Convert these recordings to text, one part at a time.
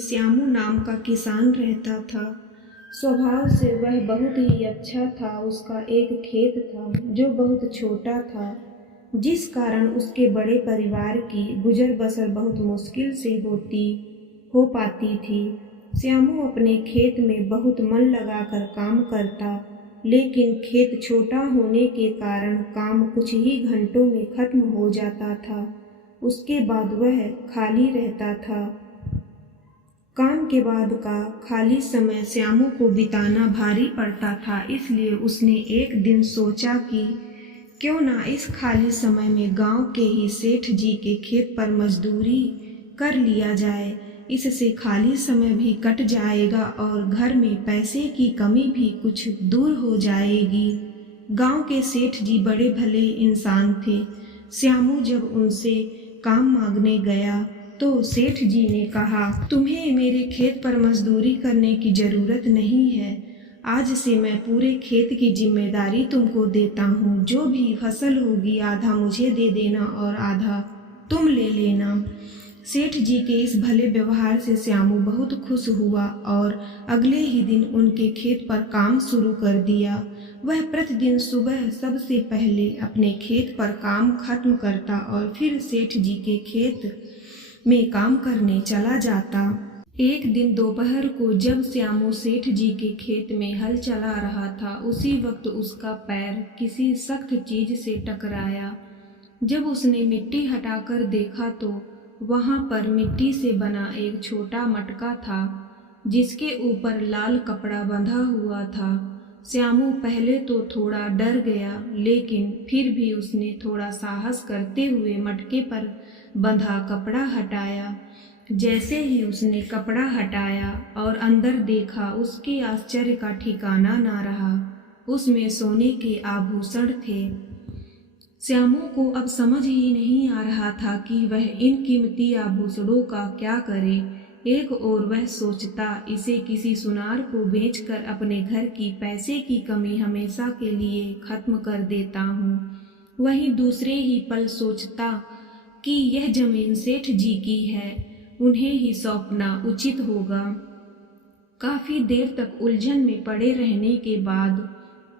श्यामू नाम का किसान रहता था। स्वभाव से वह बहुत ही अच्छा था। उसका एक खेत था जो बहुत छोटा था, जिस कारण उसके बड़े परिवार की गुजर बसर बहुत मुश्किल से हो पाती थी। श्यामू अपने खेत में बहुत मन लगाकर काम करता, लेकिन खेत छोटा होने के कारण काम कुछ ही घंटों में खत्म हो जाता था। उसके बाद वह खाली रहता था। काम के बाद का खाली समय श्यामू को बिताना भारी पड़ता था, इसलिए उसने एक दिन सोचा कि क्यों ना इस खाली समय में गांव के ही सेठ जी के खेत पर मजदूरी कर लिया जाए। इससे खाली समय भी कट जाएगा और घर में पैसे की कमी भी कुछ दूर हो जाएगी। गांव के सेठ जी बड़े भले इंसान थे। श्यामू जब उनसे काम मांगने गया तो सेठ जी ने कहा, तुम्हें मेरे खेत पर मजदूरी करने की जरूरत नहीं है। आज से मैं पूरे खेत की जिम्मेदारी तुमको देता हूँ। जो भी फसल होगी आधा मुझे दे देना और आधा तुम ले लेना। सेठ जी के इस भले व्यवहार से श्यामू बहुत खुश हुआ और अगले ही दिन उनके खेत पर काम शुरू कर दिया। वह प्रतिदिन सुबह सबसे पहले अपने खेत पर काम खत्म करता और फिर सेठ जी के खेत में काम करने चला जाता। एक दिन दोपहर को जब श्यामू सेठ जी के खेत में हल चला रहा था, उसी वक्त उसका पैर किसी सख्त चीज से टकराया। जब उसने मिट्टी हटाकर देखा तो वहां पर मिट्टी से बना एक छोटा मटका था, जिसके ऊपर लाल कपड़ा बंधा हुआ था। श्यामू पहले तो थोड़ा डर गया, लेकिन फिर भी उसने थोड़ा साहस करते हुए मटके पर बंधा कपड़ा हटाया। जैसे ही उसने कपड़ा हटाया और अंदर देखा, उसके आश्चर्य का ठिकाना ना रहा। उसमें सोने के आभूषण थे। श्यामू को अब समझ ही नहीं आ रहा था कि वह इन कीमती आभूषणों का क्या करे। एक और वह सोचता, इसे किसी सुनार को बेचकर अपने घर की पैसे की कमी हमेशा के लिए खत्म कर देता हूँ। वहीं दूसरे ही पल सोचता कि यह जमीन सेठ जी की है, उन्हें ही सौंपना उचित होगा। काफी देर तक उलझन में पड़े रहने के बाद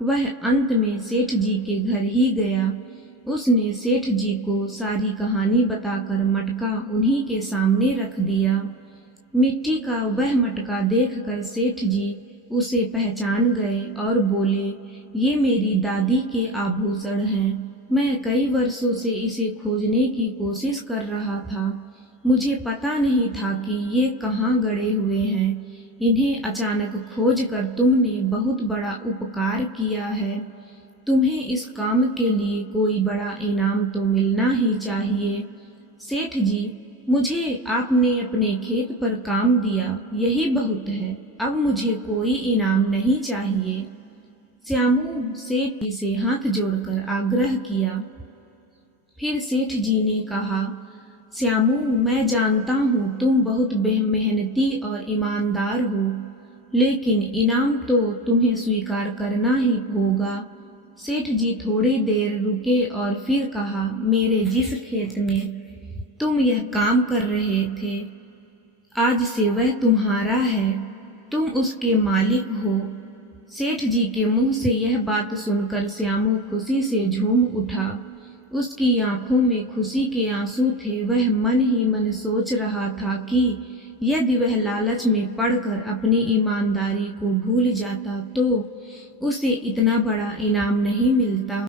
वह अंत में सेठ जी के घर ही गया। उसने सेठ जी को सारी कहानी बताकर मटका उन्हीं के सामने रख दिया। मिट्टी का वह मटका देखकर सेठ जी उसे पहचान गए और बोले, ये मेरी दादी के आभूषण हैं। मैं कई वर्षों से इसे खोजने की कोशिश कर रहा था। मुझे पता नहीं था कि ये कहाँ गड़े हुए हैं। इन्हें अचानक खोज कर तुमने बहुत बड़ा उपकार किया है। तुम्हें इस काम के लिए कोई बड़ा इनाम तो मिलना ही चाहिए। सेठ जी, मुझे आपने अपने खेत पर काम दिया, यही बहुत है। अब मुझे कोई इनाम नहीं चाहिए। श्यामू सेठ जी से हाथ जोड़कर आग्रह किया। फिर सेठ जी ने कहा, श्यामू, मैं जानता हूँ तुम बहुत मेहनती और ईमानदार हो, लेकिन इनाम तो तुम्हें स्वीकार करना ही होगा। सेठ जी थोड़ी देर रुके और फिर कहा, मेरे जिस खेत में तुम यह काम कर रहे थे, आज से वह तुम्हारा है। तुम उसके मालिक हो। सेठ जी के मुंह से यह बात सुनकर श्यामू खुशी से झूम उठा। उसकी आंखों में खुशी के आंसू थे। वह मन ही मन सोच रहा था कि यदि वह लालच में पड़कर अपनी ईमानदारी को भूल जाता तो उसे इतना बड़ा इनाम नहीं मिलता।